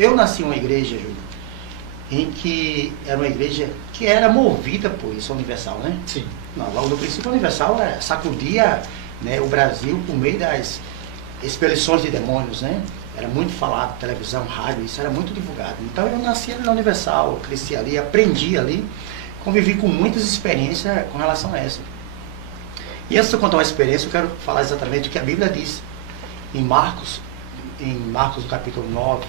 Eu nasci em uma igreja, Júlio, em que era uma igreja que era movida por isso, Universal, né? Sim. Não, logo no princípio, a Universal sacudia, né, o Brasil por meio das expelições de demônios, né? Era muito falado, televisão, rádio, isso era muito divulgado. Então eu nasci na Universal, eu cresci ali, aprendi ali, convivi com muitas experiências com relação a essa. E antes de eu contar uma experiência, eu quero falar exatamente o que a Bíblia diz em Marcos no capítulo 9,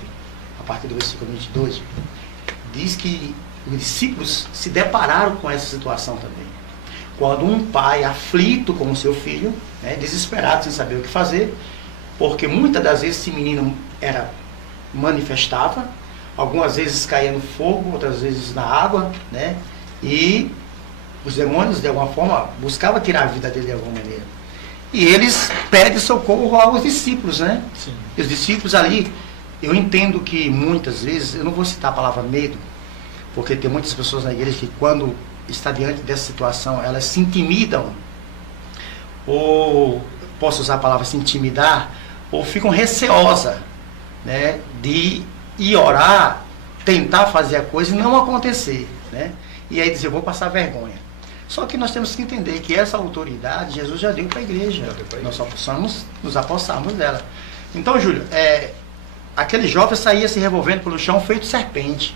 a partir do versículo 22, diz que os discípulos se depararam com essa situação também. Quando um pai aflito com o seu filho, né, desesperado sem saber o que fazer, porque muitas das vezes esse menino manifestava, algumas vezes caía no fogo, outras vezes na água, né, e os demônios de alguma forma buscavam tirar a vida dele de alguma maneira. E eles pedem socorro aos discípulos, né? Sim. E os discípulos ali, eu entendo que muitas vezes, eu não vou citar a palavra medo, porque tem muitas pessoas na igreja que quando está diante dessa situação, elas se intimidam, ou posso usar a palavra se intimidar, ou ficam receosas, né, de ir orar, tentar fazer a coisa e não acontecer, né? E aí dizer, eu vou passar vergonha. Só que nós temos que entender que essa autoridade Jesus já deu para a igreja. Nós só precisamos nos apossarmos dela. Então, Júlio, aquele jovem saía se revolvendo pelo chão feito serpente,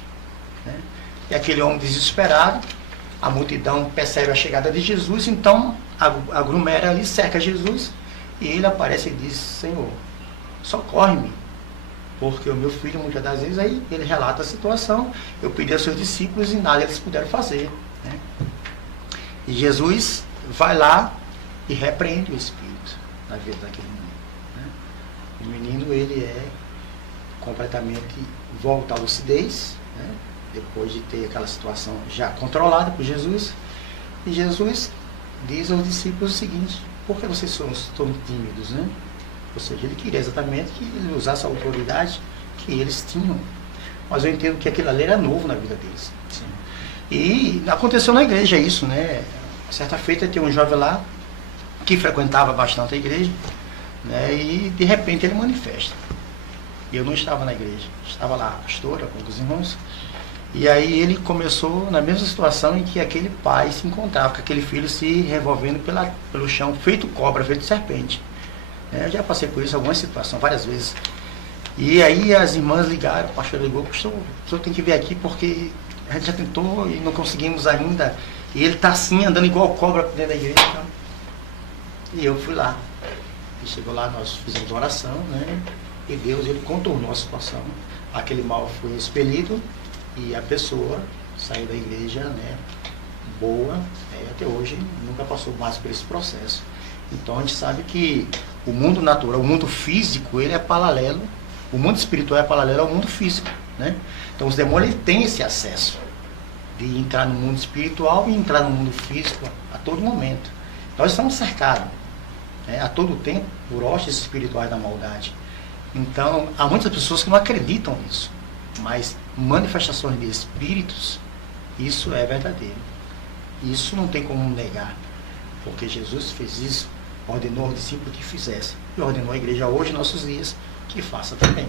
né? E aquele homem desesperado, a multidão percebe a chegada de Jesus, então aglomera ali, cerca Jesus, e ele aparece e diz, Senhor, socorre-me, porque o meu filho, muitas das vezes, aí ele relata a situação, eu pedi aos seus discípulos e nada eles puderam fazer, né? E Jesus vai lá e repreende o espírito na vida daquele menino, né? O menino, ele é completamente volta à lucidez, né? Depois de ter aquela situação já controlada por Jesus. E Jesus diz aos discípulos o seguinte, por que vocês são tão tímidos, né? Ou seja, ele queria exatamente que ele usasse a autoridade que eles tinham. Mas eu entendo que aquilo ali era novo na vida deles. Sim. E aconteceu na igreja isso, né? Certa feita tem um jovem lá que frequentava bastante a igreja, né? E de repente ele manifesta. E eu não estava na igreja, estava lá a pastora com os irmãos. E aí ele começou na mesma situação em que aquele pai se encontrava, com aquele filho se revolvendo pelo chão, feito cobra, feito serpente. Eu já passei por isso algumas situações, várias vezes. E aí as irmãs ligaram, o pastor ligou, o senhor tem que vir aqui porque a gente já tentou e não conseguimos ainda. E ele está assim, andando igual cobra dentro da igreja. Então. E eu fui lá. E chegou lá, nós fizemos oração, né? E Deus, ele contornou a situação. Aquele mal foi expelido e a pessoa saiu da igreja, né, boa, até hoje nunca passou mais por esse processo. Então a gente sabe que o mundo natural, o mundo físico, ele é paralelo, o mundo espiritual é paralelo ao mundo físico, né? Então os demônios têm esse acesso de entrar no mundo espiritual e entrar no mundo físico a todo momento. Nós estamos cercados, né, a todo tempo por hostes espirituais da maldade. Então há muitas pessoas que não acreditam nisso, mas manifestações de espíritos, isso é verdadeiro. Isso não tem como negar, porque Jesus fez isso, ordenou aos discípulos que fizessem, e ordenou a igreja hoje, nossos dias, que faça também.